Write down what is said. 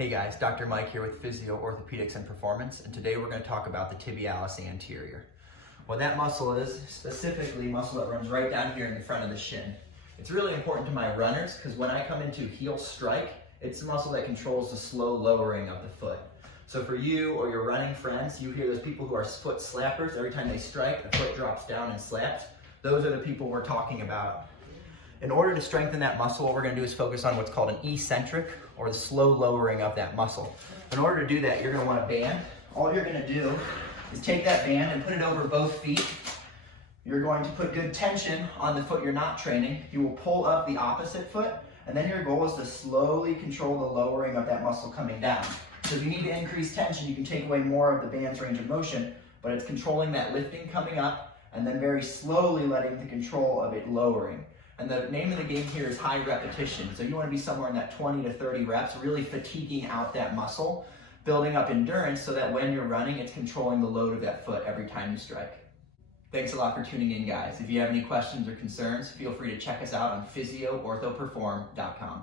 Hey guys, Dr. Mike here with Physio, Orthopedics, and Performance, and today we're going to talk about the tibialis anterior. What that muscle is, specifically muscle that runs right down here in the front of the shin. It's really important to my runners because when I come into heel strike, it's the muscle that controls the slow lowering of the foot. So for you or your running friends, you hear those people who are foot slappers. Every time they strike, the foot drops down and slaps. Those are the people we're talking about. In order to strengthen that muscle, what we're going to do is focus on what's called an eccentric, or the slow lowering of that muscle. In order to do that, you're going to want a band. All you're going to do is take that band and put it over both feet. You're going to put good tension on the foot you're not training. You will pull up the opposite foot, and then your goal is to slowly control the lowering of that muscle coming down. So if you need to increase tension, you can take away more of the band's range of motion, but it's controlling that lifting coming up, and then very slowly letting the control of it lowering. And the name of the game here is high repetition. So you want to be somewhere in that 20 to 30 reps, really fatiguing out that muscle, building up endurance so that when you're running, it's controlling the load of that foot every time you strike. Thanks a lot for tuning in, guys. If you have any questions or concerns, feel free to check us out on physioorthoperform.com.